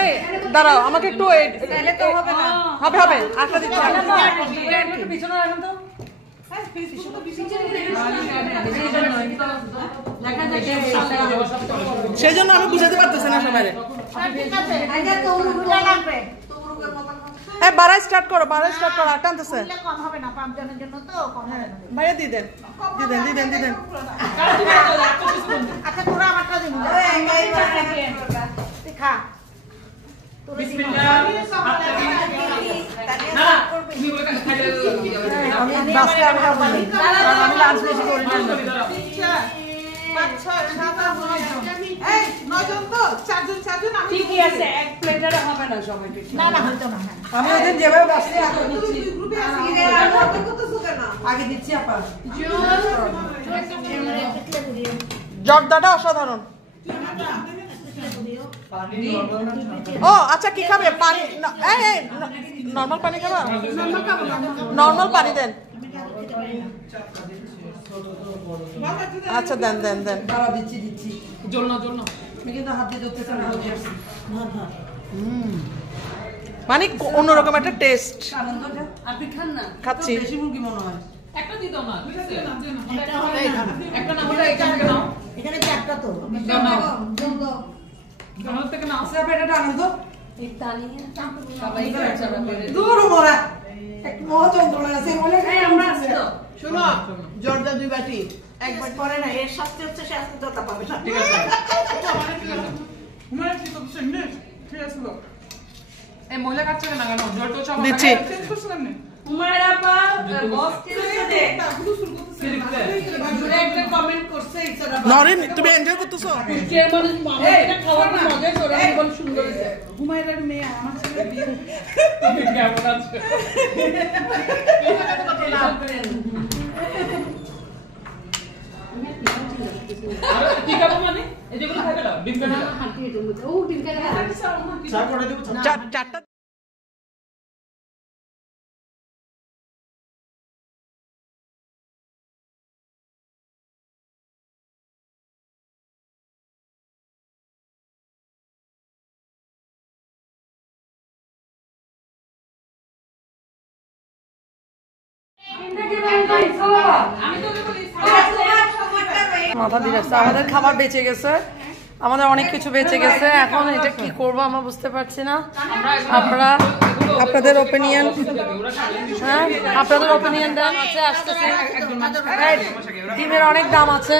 এই দাঁড়াও আমাকে একটু হবে হবে আটটা দিচ্ছি পিছনে রাখুন তো সেই জন্য আমি বুঝাতে পারতেছি না সবাই বাড়াই স্টার্ট করো টানতেছে ভাইয়া দিদেন ঠিকই আছে এক প্লেটারে হবে না সবাই না হয়তো না আমি ওদিন যেভাবে বসে আগে দিচ্ছি আপা জর্দাটা অসাধারণ ও আচ্ছা কি খাবে পানি নরমাল পানি খাবা নরমাল পানি দেন আচ্ছা দেন দিচ্ছি মানে অন্যরকম একটা টেস্ট আপনি খান না খাচ্ছি বেশি মুরগি মনে হয় একটা দি দাও না একটা না ওটা এখানে নাও এখানে চারটা তো আমার থেকে নাও স্যার এটা আনো তো এই তানিয়া সবাই খাচ্ছে দূর মোরা এক মহা যন্ত্রণা আছে বলে আমরা আছি তো শুনো জর্দা 2 বাটি একবার পরে না এর শাস্তি হচ্ছে শাস্তি তো পাবে না ঠিক আছে হুমায়ুন কি তো শুননে ঠিক আছে তো এই মহিলা কাছে না কেন জর্দা চাও দিচ্ছি চেঞ্জ করছিলেন না উমায়রা আপা বস কি হচ্ছে একটা কমেন্ট করছে ইচ্ছাটা নরিন তুমি এনজয় করতেছো কে মানে মামাটা খাওয়ার মজা করে বল সুন্দর হয়েছে হুমায়রার মেয়ে আমার ছেলে বিয়ে তুমি কেমন আছো কি খাবো মানে এই যেগুলো খাবে না ডিম কাটা ও ডিম কাটা চা করে দেব চারটা মাথা দিয়ে যাচ্ছে আমাদের খাবার বেঁচে গেছে আমাদের অনেক কিছু বেঁচে গেছে এখন এটা কি করবো আমরা বুঝতে পারছি না আপনাদের ওপিনিয়ন হ্যাঁ আপনাদের ওপিনিয়ন দেন আছে আসতেছে ডিমের অনেক দাম আছে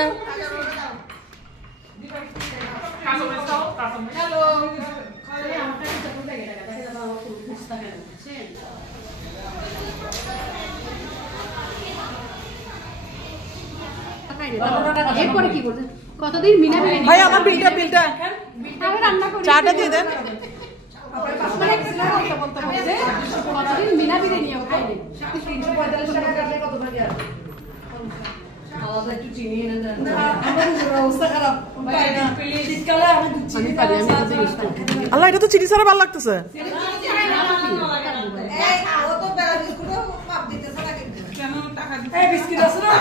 এরপরে কি করতে কতদিন মিনা বিরিয়ানি ভাই আমার বিলটা আমি রান্না করি চাটা দিয়ে দেন কতদিন মিনা বিরিয়ানিও খাইনি 345 টাকা কাটলে কত ভাগে আর আলাদা একটু চিনি এনে দেন আমাদের অবস্থা খারাপ শীতকালে আমি দুধ চিনি পারি আমি আল্লাহ এটা তো চিনি ছাড়া ভালো লাগতেছে এই ও তো বেলা বিস্কুটও মাপ দিতেছ না কিন্তু কেন টাকা দিতে এই বিস্কুট আছে না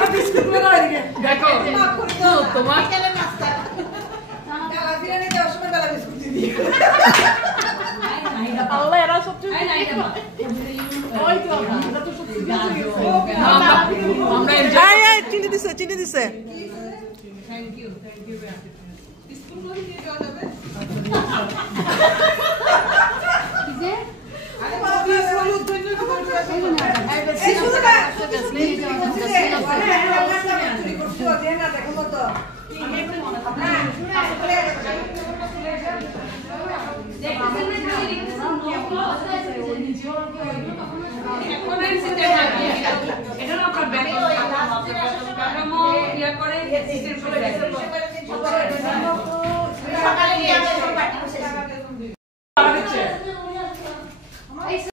আর বিস্কুট গুলো এদিকে দেখো মাপ করে দাও তোমার কেন নাস্তা বেলা বিরিয়ানি দেওয়ার সময় বেলা বিস্কুট দিবি আল্লাহ এরা সত্যি ওই তো এটা তো সত্যি আমরা এই চিনি দিছে থ্যাংক ইউ বিস্কুটগুলো দিয়ে দেওয়া যাবে কি যে আরে বাবা হলুদ ধন্য কি করতে এই শুধু না চুরি করতে হবে না দেখো তো আমি একটু মনে